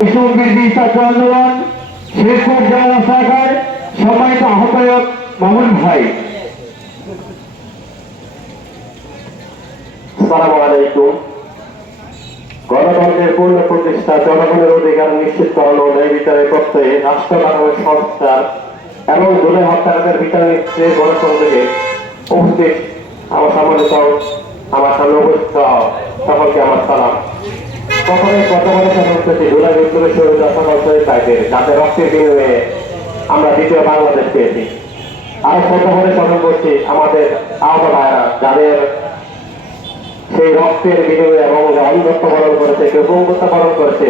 ছাত্র আন্দোলন শেরপুর জেলা শাখার সম্মানিত আহ্বায়ক মামুন ভাই। আসসালামু আলাইকুম। গণতন্ত্রের পূর্ণ প্রতিষ্ঠা, জনগণের অধিকার নিশ্চিতকরণ ও ন্যায় বিচারের প্রত্যয়ে রাষ্ট্র কাঠামোর সংস্কার এবং জুলাই হত্যাকাণ্ডের বিচার নিশ্চিতে গণতন্ত্রকে উপস্থিত আমার সম্মানিত আমার সামনে উপস্থিত সকলকে আমার সালাম। প্রথমে গতকালের স্মরণ করছি জুলাই বিপ্লবের শহীদ সকল শহীদ ভাইদের যাদের রক্তের বিনিময়ে আমরা দ্বিতীয় বাংলাদেশ পেয়েছি। আরো প্রথমে স্মরণ করছি আমাদের আহত ভাইরা যাদের সেই রক্তের বিনিময়ে এবং অন্ধত্ব বরণ করেছে, কেউ পঙ্গুত্ব বরণ করেছে,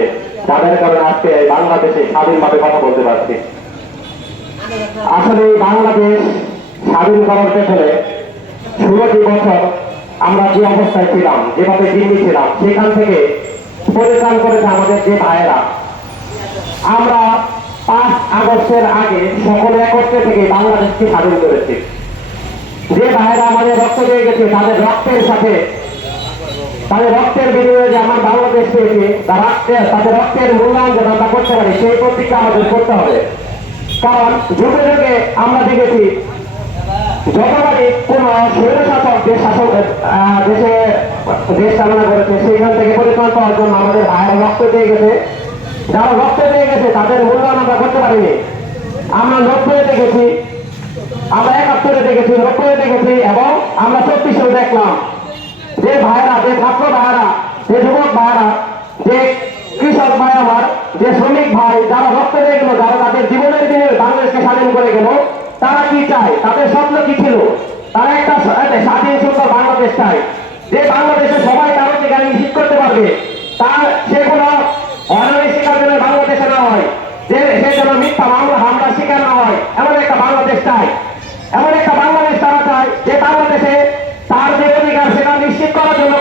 যাদের কারণে আজকে এই বাংলাদেশে স্বাধীনভাবে কথা বলতে পারছি। আসলে এই বাংলাদেশ স্বাধীন করার পেছনে 16টি বছর আমরা যে অবস্থায় ছিলাম, যেভাবে জিম্মি ছিলাম, সেখান থেকে পরিত্রাণ করেছে আমাদের যে ভাইয়েরা। আমরা 5 আগস্টের আগে সকলে একত্রে থেকে বাংলাদেশকে স্বাধীন করেছি। যে ভাইয়েরা আমাদের রক্ত দিয়ে গেছে, তাদের রক্তের সাথে, তাদের রক্তের বিনিময়ে যে আমার বাংলাদেশ পেয়েছে, তাদের রক্তের মূল্যায়ন যেন আমরা করতে পারি, সেই প্রতিজ্ঞা আমাদের করতে হবে। কারণ যুগে যুগে আমরা দেখেছি যতবারই কোন স্বৈরশাসক দেশে দেশ চালনা করেছে, সেইখান থেকে পরিত্রাণ পাওয়ার জন্য আমাদের ভাইয়েরা রক্ত দিয়ে গেছে। যারা রক্ত দিয়ে গেছে তাদের মূল্যায়ন আমরা করতে পারিনি। আমরা 90-এ দেখেছি, আমরা 71-এ দেখেছি, 90-এ দেখেছি এবং আমরা 34-এও দেখলাম যে ভাইয়েরা, যে ছাত্র ভাইয়েরা, যে যুবক ভাইয়েরা, যে কৃষক ভাই আমার, যে শ্রমিক ভাই, যারা রক্ত দিয়ে গেল, যারা তাদের জীবনের দিনে বাংলাদেশকে স্বাধীন করে গেল, তারা কি চায়, তাদের স্বপ্ন কি ছিল? তারা একটা স্বাধীন সুন্দর বাংলাদেশ চায়, যে বাংলাদেশে সবাই তার অধিকার নিশ্চিত করতে পারবে। তার সে কোনো অনারী শিকার যেন বাংলাদেশে না হয়, যে সে যেন মিথ্যা হামলা শিকার না হয়, এমন একটা বাংলাদেশ চায়। এমন একটা বাংলাদেশ তারা চায় যে বাংলাদেশে তার যে অধিকার সেটা নিশ্চিত করার জন্য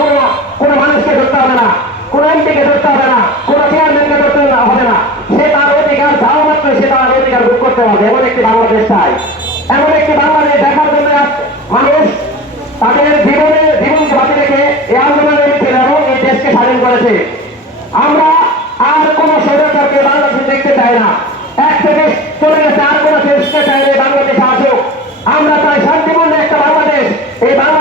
কোনো মানুষকে ধরতে হবে না, কোন এমপিকে ধরতে হবে না, কোন চেয়ারম্যানকে ধরতে হবে না। সে তার অধিকার যাওয়া মাত্র সে তার অধিকার ভোগ করতে পারবে, এমন একটি বাংলাদেশ চাই। এমন একটি বাংলাদেশ দেখার জন্য মানুষ তাদের জীবনকে বাঁচিয়ে রেখে এই আন্দোলনে নেমেছিল এবং এই দেশকে স্বাধীন করেছে। আমরা আর কোন স্বৈরাচারকে বাংলাদেশে দেখতে চাই না। এক থেকে চলে গেছে, আর কোন দেশকে চাইলে বাংলাদেশে আসুক। আমরা চাই শান্তিপূর্ণ একটা বাংলাদেশ। এই বাংলাদেশ